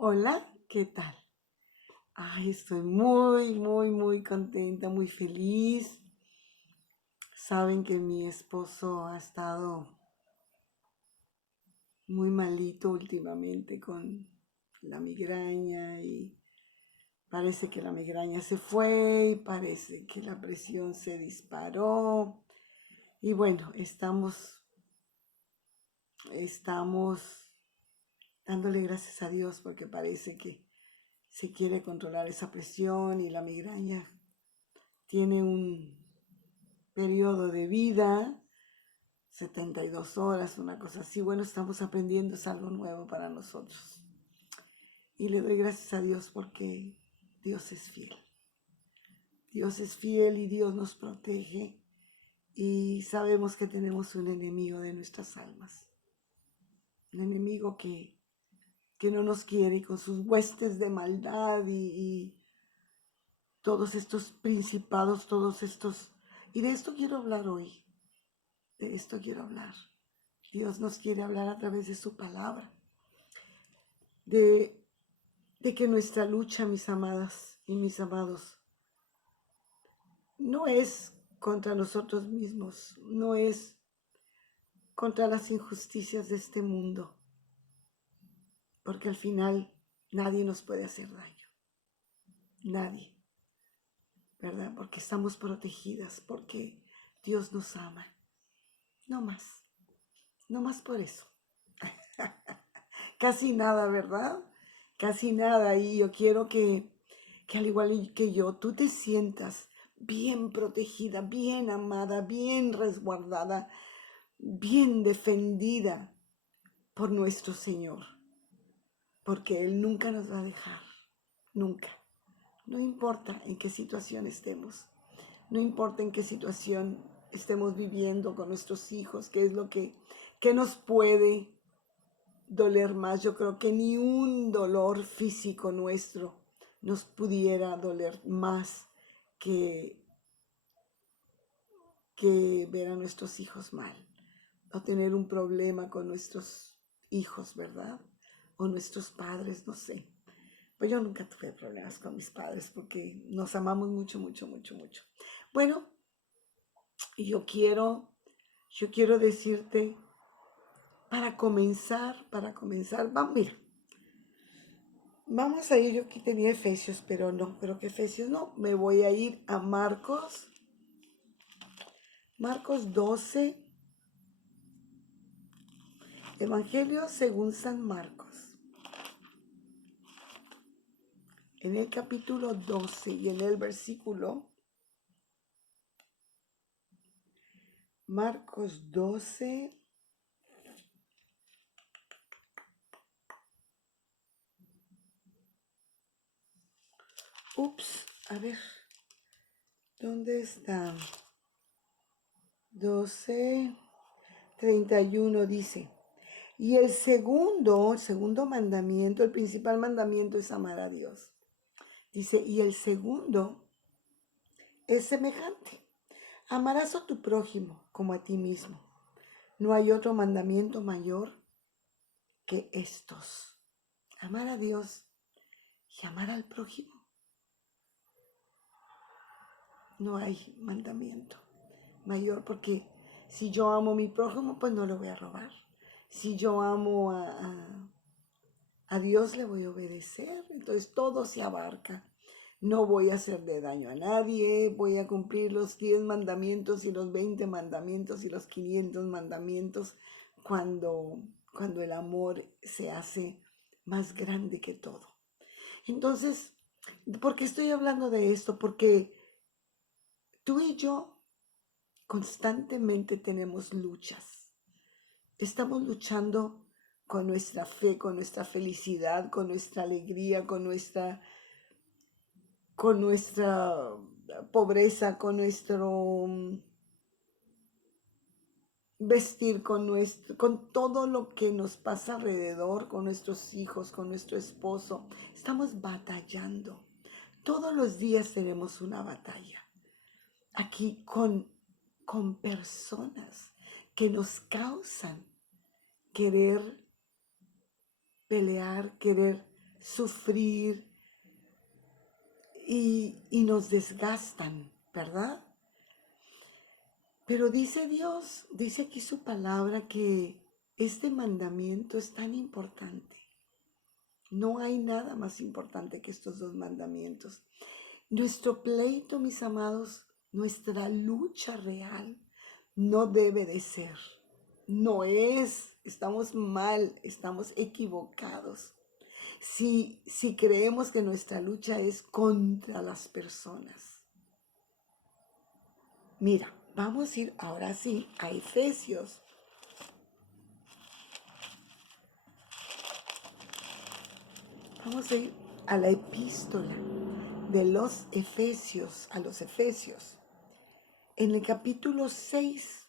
Hola, ¿qué tal? Ay, estoy muy contenta, muy feliz. Saben que mi esposo ha estado muy malito últimamente con la migraña y parece que la migraña se fue y parece que la presión se disparó. Y bueno, estamos dándole gracias a Dios porque parece que se quiere controlar esa presión y la migraña tiene un periodo de vida, 72 horas, una cosa así. Bueno, estamos aprendiendo, es algo nuevo para nosotros. Y le doy gracias a Dios porque Dios es fiel. Dios es fiel y Dios nos protege y sabemos que tenemos un enemigo de nuestras almas. Un enemigo que no nos quiere con sus huestes de maldad y todos estos principados, todos estos... Y de esto quiero hablar hoy. De esto quiero hablar. Dios nos quiere hablar a través de su palabra, de, de que nuestra lucha, mis amadas y mis amados, no es contra nosotros mismos, no es contra las injusticias de este mundo, porque al final nadie nos puede hacer daño, nadie, ¿verdad? Porque estamos protegidas, porque Dios nos ama, no más, no más por eso. Casi nada, ¿verdad? Casi nada, y yo quiero que al igual que yo, tú te sientas bien protegida, bien amada, bien resguardada, bien defendida por nuestro Señor, porque Él nunca nos va a dejar, nunca. No importa en qué situación estemos, no importa en qué situación estemos viviendo con nuestros hijos, qué es lo que nos puede doler más. Yo creo que ni un dolor físico nuestro nos pudiera doler más que, que ver a nuestros hijos mal o tener un problema con nuestros hijos, ¿verdad? O nuestros padres, no sé. Pues yo nunca tuve problemas con mis padres porque nos amamos mucho. Bueno, yo quiero decirte, mira, vamos a ir, yo aquí tenía Efesios, pero no, creo que Efesios no. Me voy a ir a Marcos 12, Evangelio según San Marcos. En el capítulo 12 y en el versículo, Marcos 12, a ver, ¿dónde está? 12:31 dice, y el segundo mandamiento, el principal mandamiento es amar a Dios. Dice, y el segundo es semejante. Amarás a tu prójimo como a ti mismo. No hay otro mandamiento mayor que estos. Amar a Dios y amar al prójimo. No hay mandamiento mayor porque si yo amo a mi prójimo, pues no le voy a robar. Si yo amo a Dios, le voy a obedecer. Entonces todo se abarca. No voy a hacerle daño a nadie, voy a cumplir los 10 mandamientos y los 20 mandamientos y los 500 mandamientos cuando el amor se hace más grande que todo. Entonces, ¿por qué estoy hablando de esto? Porque tú y yo constantemente tenemos luchas. Estamos luchando con nuestra fe, con nuestra felicidad, con nuestra alegría, con nuestra pobreza, con nuestro vestir, con todo lo que nos pasa alrededor, con nuestros hijos, con nuestro esposo. Estamos batallando. Todos los días tenemos una batalla. Aquí con personas que nos causan querer pelear, querer sufrir y nos desgastan, ¿verdad? Pero dice Dios, dice aquí su palabra que este mandamiento es tan importante. No hay nada más importante que estos dos mandamientos. Nuestro pleito, mis amados, nuestra lucha real no debe de ser. No es, estamos mal, estamos equivocados. Si creemos que nuestra lucha es contra las personas. Mira, vamos a ir ahora sí a Efesios. Vamos a ir a la epístola de los Efesios, a los Efesios, en el capítulo 6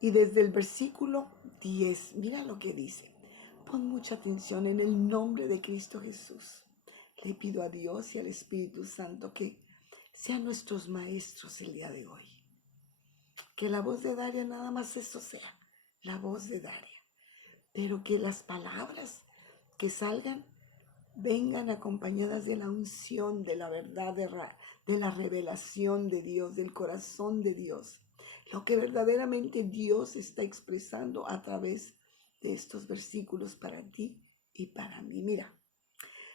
y desde el versículo 10. Mira lo que dice. Pon mucha atención en el nombre de Cristo Jesús. Le pido a Dios y al Espíritu Santo que sean nuestros maestros el día de hoy. Que la voz de Daria nada más eso sea, la voz de Daria. Pero que las palabras que salgan vengan acompañadas de la unción, de la verdad, de la revelación de Dios, del corazón de Dios. Lo que verdaderamente Dios está expresando a través de estos versículos para ti y para mí. Mira,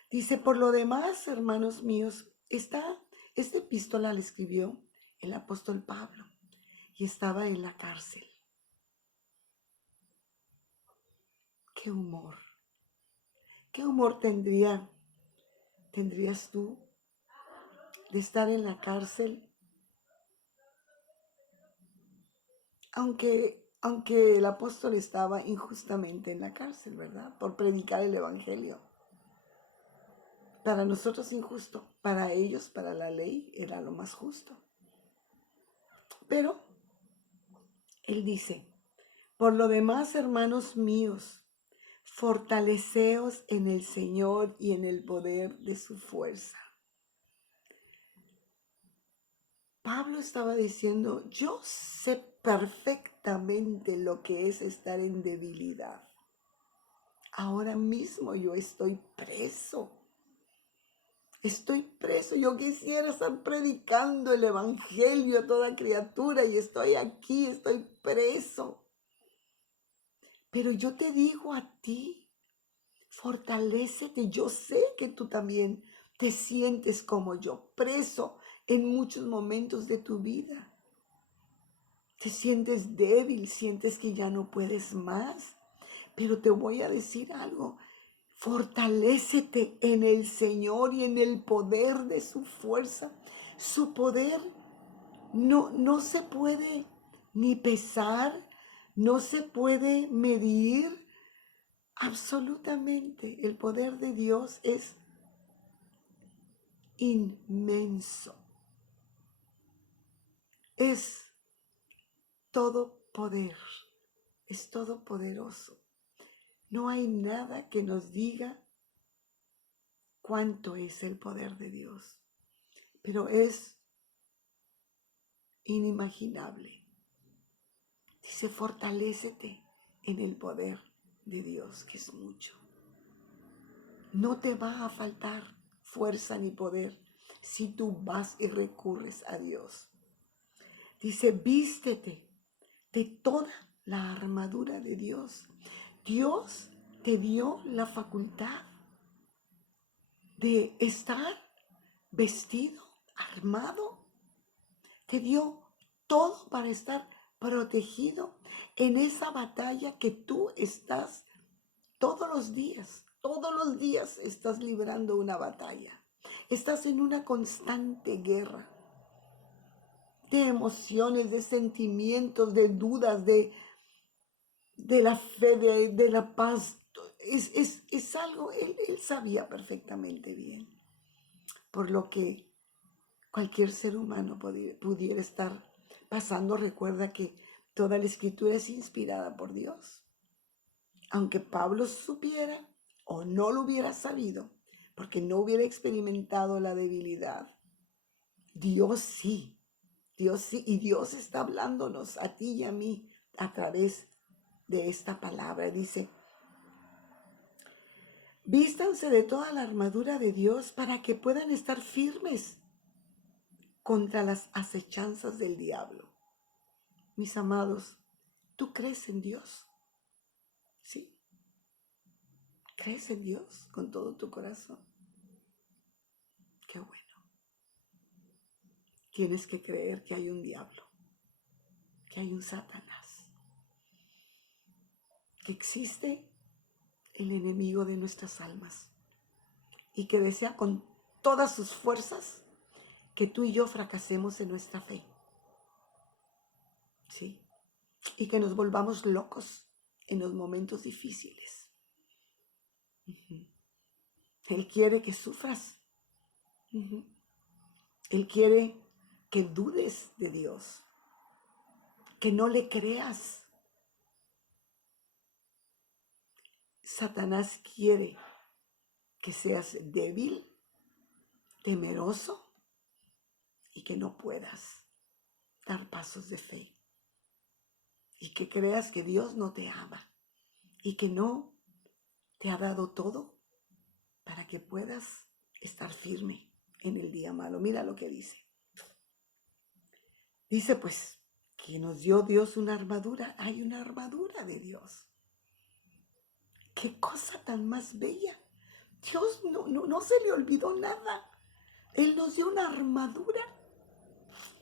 dice, por lo demás, hermanos míos, esta epístola la escribió el apóstol Pablo y estaba en la cárcel. ¡Qué humor! ¿Qué humor tendrías tú de estar en la cárcel? Aunque el apóstol estaba injustamente en la cárcel, ¿verdad? Por predicar el evangelio. Para nosotros injusto, para ellos, para la ley, era lo más justo. Pero él dice, por lo demás, hermanos míos, fortaleceos en el Señor y en el poder de su fuerza. Pablo estaba diciendo, yo sé perfectamente lo que es estar en debilidad. Ahora mismo yo estoy preso. Estoy preso. Yo quisiera estar predicando el evangelio a toda criatura y estoy aquí, estoy preso. Pero yo te digo a ti, fortalécete. Yo sé que tú también te sientes como yo, preso en muchos momentos de tu vida. Te sientes débil, sientes que ya no puedes más. Pero te voy a decir algo. Fortalécete en el Señor y en el poder de su fuerza. Su poder no se puede ni pesar, no se puede medir. Absolutamente, el poder de Dios es inmenso. Es todo poder, es todopoderoso. No hay nada que nos diga cuánto es el poder de Dios, pero es inimaginable. Dice, fortalécete en el poder de Dios, que es mucho. No te va a faltar fuerza ni poder si tú vas y recurres a Dios. Dice, vístete de toda la armadura de Dios. Dios te dio la facultad de estar vestido, armado. Te dio todo para estar protegido en esa batalla que tú estás todos los días estás librando una batalla. Estás en una constante guerra de emociones, de sentimientos, de dudas, de la fe, de la paz. Es algo, él sabía perfectamente bien, por lo que cualquier ser humano pudiera estar pasando. Recuerda que toda la escritura es inspirada por Dios. Aunque Pablo supiera o no lo hubiera sabido, porque no hubiera experimentado la debilidad, Dios sí, y Dios está hablándonos a ti y a mí a través de esta palabra. Dice, Vístanse de toda la armadura de Dios para que puedan estar firmes contra las acechanzas del diablo. Mis amados, ¿tú crees en Dios? ¿Sí? ¿Crees en Dios con todo tu corazón? Qué bueno. Tienes que creer que hay un diablo, que hay un Satanás, que existe el enemigo de nuestras almas y que desea con todas sus fuerzas que tú y yo fracasemos en nuestra fe. ¿Sí? Y que nos volvamos locos en los momentos difíciles. Él quiere que sufras. Él quiere que dudes de Dios, que no le creas. Satanás quiere que seas débil, temeroso y que no puedas dar pasos de fe. Y que creas que Dios no te ama y que no te ha dado todo para que puedas estar firme en el día malo. Mira lo que dice. Dice pues que nos dio Dios una armadura. Hay una armadura de Dios. ¡Qué cosa tan más bella! Dios no se le olvidó nada. Él nos dio una armadura.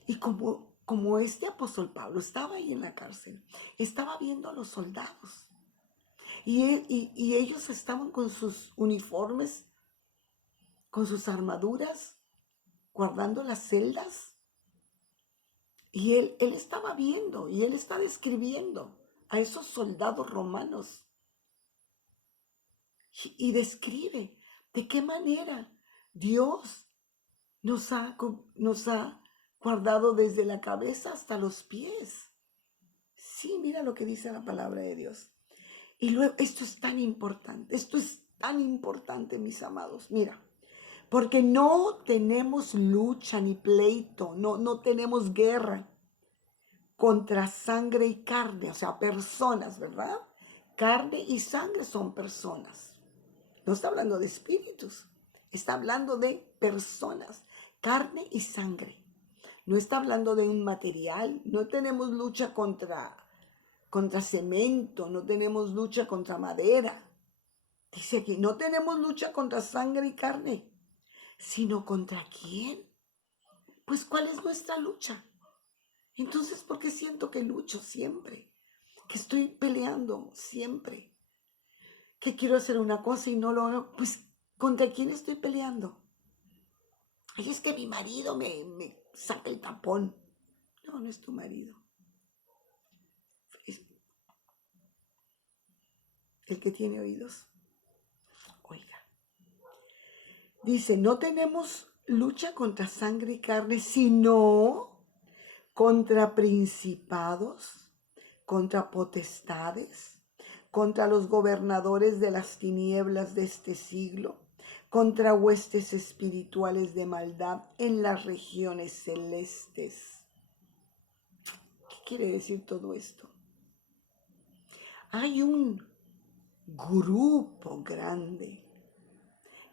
Y como este apóstol Pablo estaba ahí en la cárcel, estaba viendo a los soldados. Y ellos estaban con sus uniformes, con sus armaduras, guardando las celdas. Y él estaba viendo y él está describiendo a esos soldados romanos. Y describe de qué manera Dios nos ha guardado desde la cabeza hasta los pies. Sí, mira lo que dice la palabra de Dios. Y luego, esto es tan importante, mis amados. Mira, porque no tenemos lucha ni pleito, no tenemos guerra contra sangre y carne, o sea, personas, ¿verdad? Carne y sangre son personas. No está hablando de espíritus, está hablando de personas, carne y sangre. No está hablando de un material, no tenemos lucha contra cemento, no tenemos lucha contra madera. Dice aquí, no tenemos lucha contra sangre y carne, sino contra ¿quién? Pues ¿cuál es nuestra lucha? Entonces, ¿por qué siento que lucho siempre? Que estoy peleando siempre. Que quiero hacer una cosa y no lo hago. Pues, ¿contra quién estoy peleando? Ay, es que mi marido me saca el tapón. No, no es tu marido. Es el que tiene oídos. Oiga. Dice, no tenemos lucha contra sangre y carne, sino contra principados, contra potestades, contra los gobernadores de las tinieblas de este siglo, contra huestes espirituales de maldad en las regiones celestes. ¿Qué quiere decir todo esto? Hay un grupo grande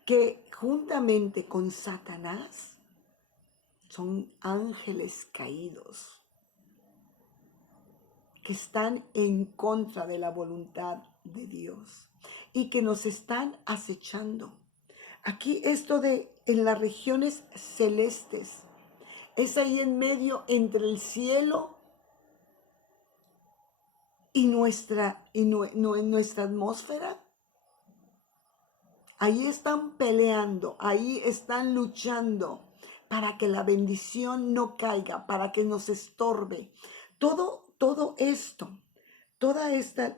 que juntamente con Satanás son ángeles caídos que están en contra de la voluntad de Dios y que nos están acechando. Aquí esto de en las regiones celestes es ahí en medio entre el cielo y nuestra atmósfera. Ahí están peleando, ahí están luchando para que la bendición no caiga, para que nos estorbe. Todo esto,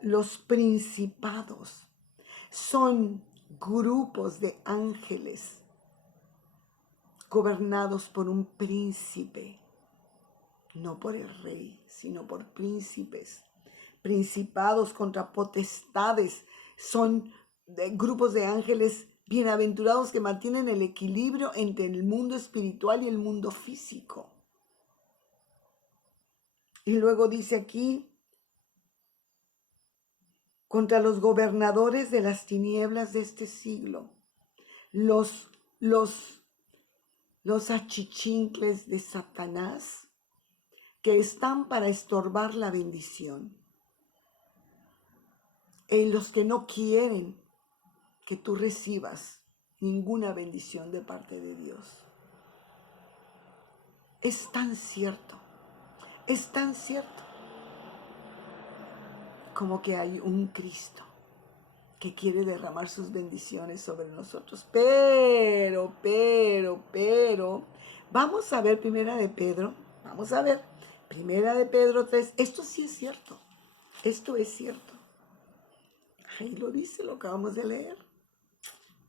los principados son grupos de ángeles gobernados por un príncipe, no por el rey, sino por príncipes. Principados contra potestades son grupos de ángeles bienaventurados que mantienen el equilibrio entre el mundo espiritual y el mundo físico. Y luego dice aquí, contra los gobernadores de las tinieblas de este siglo, los, los, los achichincles de Satanás que están para estorbar la bendición, en los que no quieren que tú recibas ninguna bendición de parte de Dios. Es tan cierto como que hay un Cristo que quiere derramar sus bendiciones sobre nosotros. Pero, vamos a ver Primera de Pedro, Primera de Pedro 3, esto sí es cierto, esto es cierto. Ahí lo dice, lo acabamos de leer.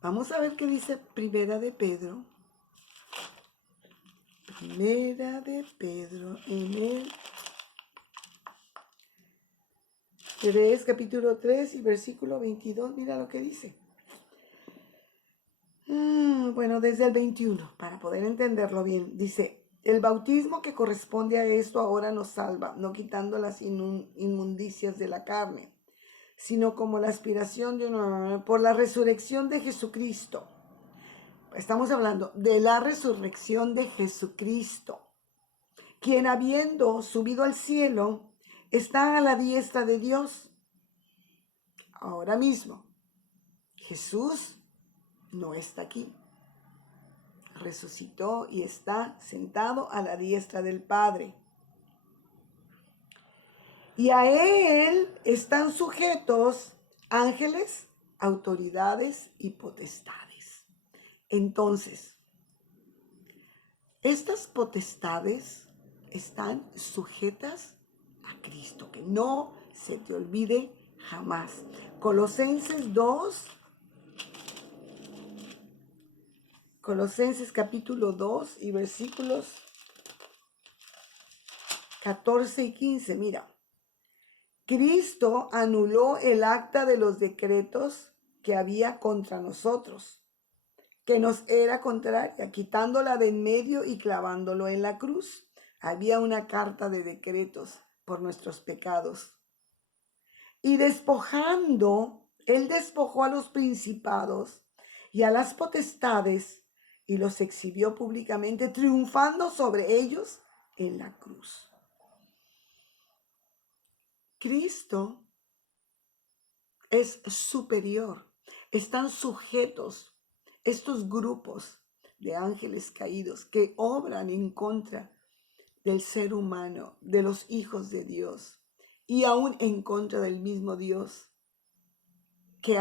Vamos a ver qué dice Primera de Pedro. Primera de Pedro en el 3, capítulo 3 y versículo 22, mira lo que dice. Bueno, desde el 21, para poder entenderlo bien, dice, el bautismo que corresponde a esto ahora nos salva, no quitando las inmundicias de la carne, sino como la aspiración por la resurrección de Jesucristo. Estamos hablando de la resurrección de Jesucristo, quien habiendo subido al cielo, está a la diestra de Dios. Ahora mismo, Jesús no está aquí. Resucitó y está sentado a la diestra del Padre. Y a Él están sujetos ángeles, autoridades y potestades. Entonces, estas potestades están sujetas a Cristo, que no se te olvide jamás. Colosenses 2, Colosenses capítulo 2 y versículos 14 y 15, mira. Cristo anuló el acta de los decretos que había contra nosotros, que nos era contraria, quitándola de en medio y clavándolo en la cruz. Había una carta de decretos por nuestros pecados. Y él despojó a los principados y a las potestades y los exhibió públicamente, triunfando sobre ellos en la cruz. Cristo es superior. Están sujetos estos grupos de ángeles caídos que obran en contra del ser humano, de los hijos de Dios, y aún en contra del mismo Dios, que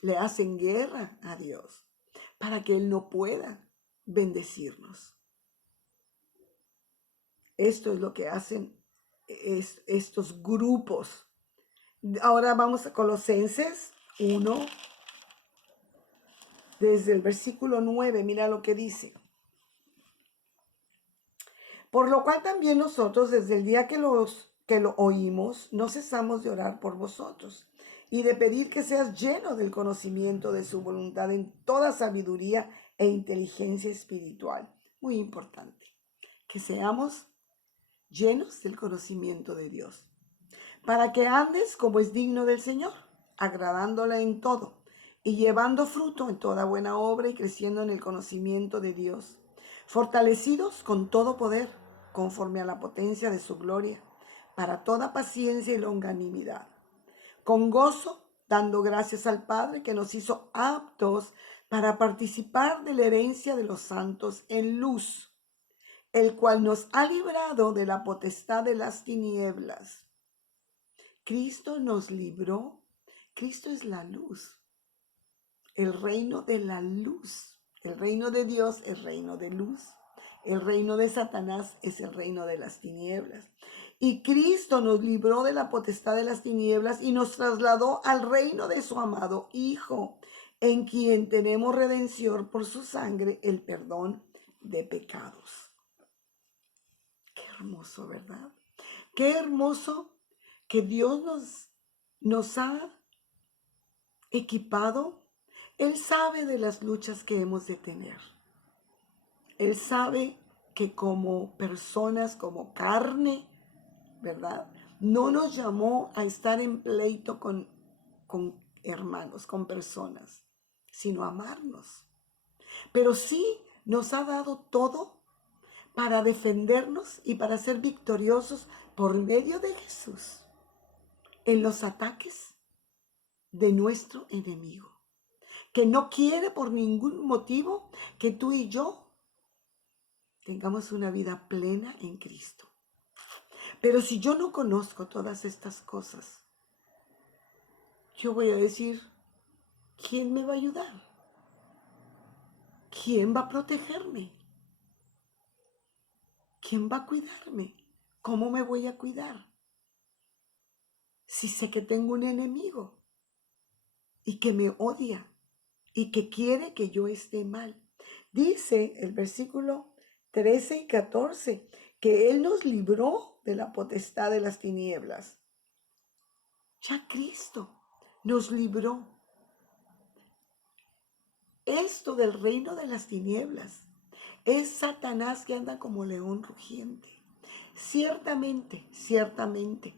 le hacen guerra a Dios para que Él no pueda bendecirnos. Esto es lo que hacen estos grupos. Ahora vamos a Colosenses 1, desde el versículo 9, mira lo que dice. Por lo cual también nosotros, desde el día que lo oímos, no cesamos de orar por vosotros y de pedir que seas lleno del conocimiento de su voluntad en toda sabiduría e inteligencia espiritual. Muy importante, que seamos llenos del conocimiento de Dios, para que andes como es digno del Señor, agradándola en todo y llevando fruto en toda buena obra y creciendo en el conocimiento de Dios, fortalecidos con todo poder, conforme a la potencia de su gloria, para toda paciencia y longanimidad, con gozo, dando gracias al Padre que nos hizo aptos para participar de la herencia de los santos en luz, el cual nos ha librado de la potestad de las tinieblas. Cristo nos libró. Cristo es la luz, el reino de la luz. El reino de Dios es reino de luz. El reino de Satanás es el reino de las tinieblas. Y Cristo nos libró de la potestad de las tinieblas y nos trasladó al reino de su amado Hijo, en quien tenemos redención por su sangre, el perdón de pecados. Qué hermoso, ¿verdad? Qué hermoso que Dios nos ha equipado. Él sabe de las luchas que hemos de tener. Él sabe que como personas, como carne, ¿verdad? No nos llamó a estar en pleito con hermanos, con personas, sino a amarnos. Pero sí nos ha dado todo para defendernos y para ser victoriosos por medio de Jesús en los ataques de nuestro enemigo, que no quiere por ningún motivo que tú y yo tengamos una vida plena en Cristo. Pero si yo no conozco todas estas cosas, yo voy a decir, ¿quién me va a ayudar? ¿Quién va a protegerme? ¿Quién va a cuidarme? ¿Cómo me voy a cuidar? Si sé que tengo un enemigo y que me odia y que quiere que yo esté mal. Dice el versículo 13 y 14 que Él nos libró de la potestad de las tinieblas. Ya Cristo nos libró. Esto del reino de las tinieblas es Satanás que anda como león rugiente. Ciertamente, ciertamente,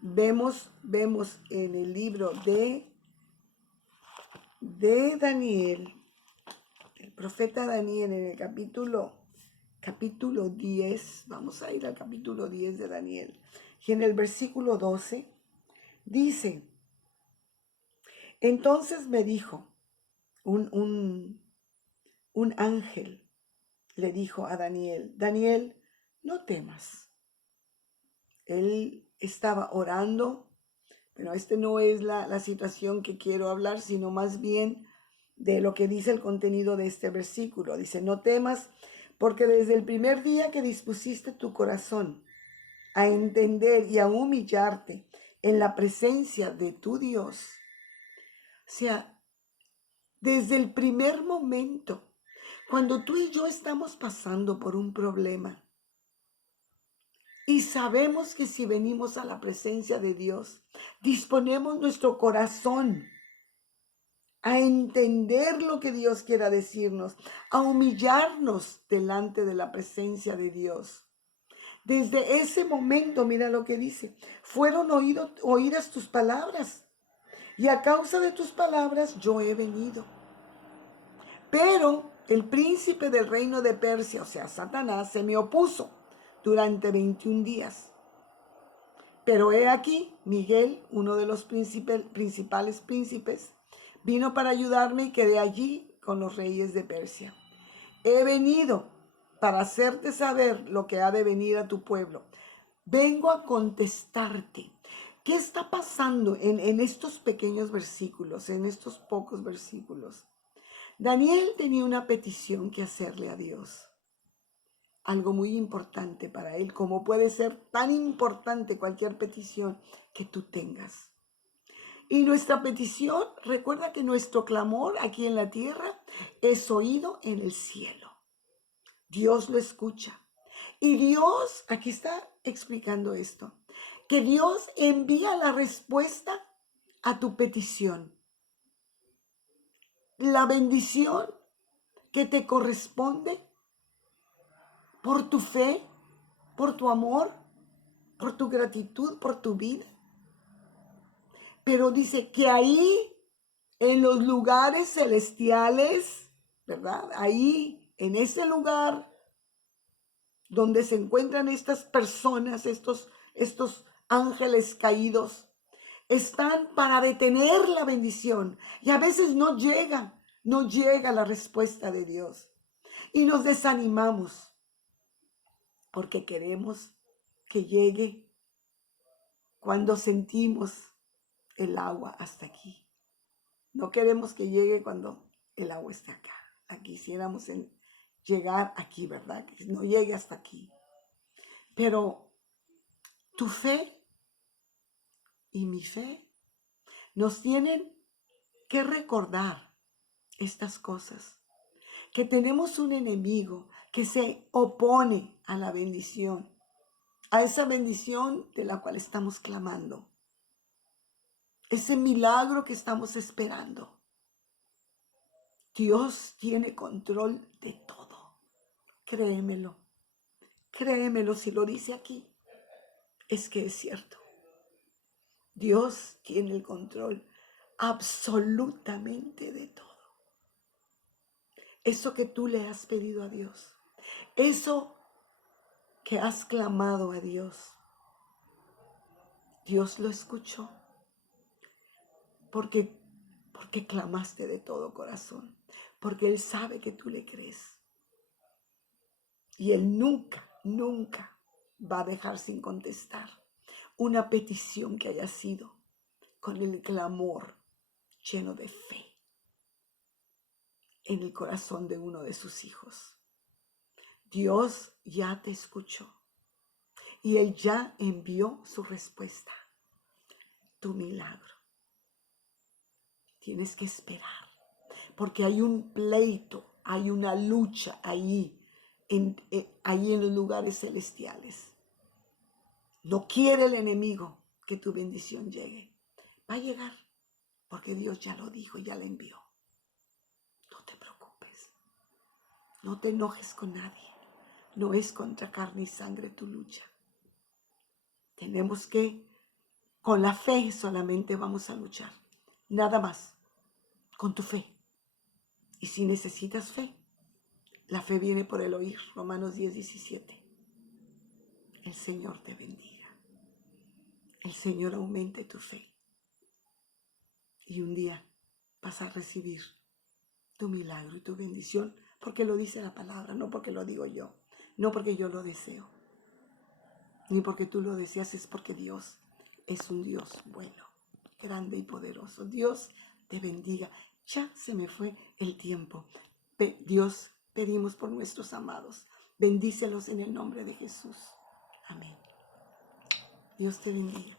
vemos en el libro de Daniel, el profeta Daniel, en el capítulo 10, vamos a ir al capítulo 10 de Daniel, y en el versículo 12 dice, entonces me dijo un ángel, le dijo a Daniel, Daniel, no temas. Él estaba orando, pero no es la situación que quiero hablar, sino más bien de lo que dice el contenido de este versículo. Dice, no temas, porque desde el primer día que dispusiste tu corazón a entender y a humillarte en la presencia de tu Dios, o sea, desde el primer momento, cuando tú y yo estamos pasando por un problema y sabemos que si venimos a la presencia de Dios, disponemos nuestro corazón a entender lo que Dios quiera decirnos, a humillarnos delante de la presencia de Dios. Desde ese momento, mira lo que dice, fueron oídas tus palabras y a causa de tus palabras yo he venido. Pero el príncipe del reino de Persia, o sea, Satanás, se me opuso durante 21 días. Pero he aquí, Miguel, uno de los principales príncipes, vino para ayudarme y quedé allí con los reyes de Persia. He venido para hacerte saber lo que ha de venir a tu pueblo. Vengo a contestarte. ¿Qué está pasando en estos pequeños versículos, en estos pocos versículos? Daniel tenía una petición que hacerle a Dios. Algo muy importante para él, como puede ser tan importante cualquier petición que tú tengas. Y nuestra petición, recuerda que nuestro clamor aquí en la tierra es oído en el cielo. Dios lo escucha. Y Dios, aquí está explicando esto, que Dios envía la respuesta a tu petición. La bendición que te corresponde por tu fe, por tu amor, por tu gratitud, por tu vida. Pero dice que ahí, en los lugares celestiales, ¿verdad? Ahí, en ese lugar donde se encuentran estas personas, estos ángeles caídos, están para detener la bendición. Y a veces no llega la respuesta de Dios. Y nos desanimamos porque queremos que llegue cuando sentimos el agua hasta aquí. No queremos que llegue cuando el agua esté acá. Quisiéramos llegar aquí, ¿verdad? Que no llegue hasta aquí. Pero tu fe y mi fe nos tienen que recordar estas cosas. Que tenemos un enemigo que se opone a la bendición, a esa bendición de la cual estamos clamando. Ese milagro que estamos esperando. Dios tiene control de todo. Créemelo. Créemelo si lo dice aquí. es que es cierto. Dios tiene el control absolutamente de todo. Eso que tú le has pedido a Dios, eso que has clamado a Dios, Dios lo escuchó porque, porque clamaste de todo corazón, porque Él sabe que tú le crees. Y Él nunca, nunca va a dejar sin contestar una petición que haya sido con el clamor lleno de fe en el corazón de uno de sus hijos. Dios ya te escuchó y Él ya envió su respuesta, tu milagro. Tienes que esperar, porque hay un pleito, hay una lucha ahí en los lugares celestiales. No quiere el enemigo que tu bendición llegue. Va a llegar, porque Dios ya lo dijo, ya la envió. No te preocupes, no te enojes con nadie. No es contra carne y sangre tu lucha. Tenemos que, con la fe solamente vamos a luchar. Nada más, con tu fe. Y si necesitas fe, la fe viene por el oír. Romanos 10:17. El Señor te bendiga. El Señor aumente tu fe. Y un día vas a recibir tu milagro y tu bendición, porque lo dice la palabra, no porque lo digo yo, no porque yo lo deseo, ni porque tú lo deseas, es porque Dios es un Dios bueno, grande y poderoso. Dios te bendiga. Ya se me fue el tiempo. Dios, pedimos por nuestros amados. Bendícelos en el nombre de Jesús. Amén. Dios te bendiga.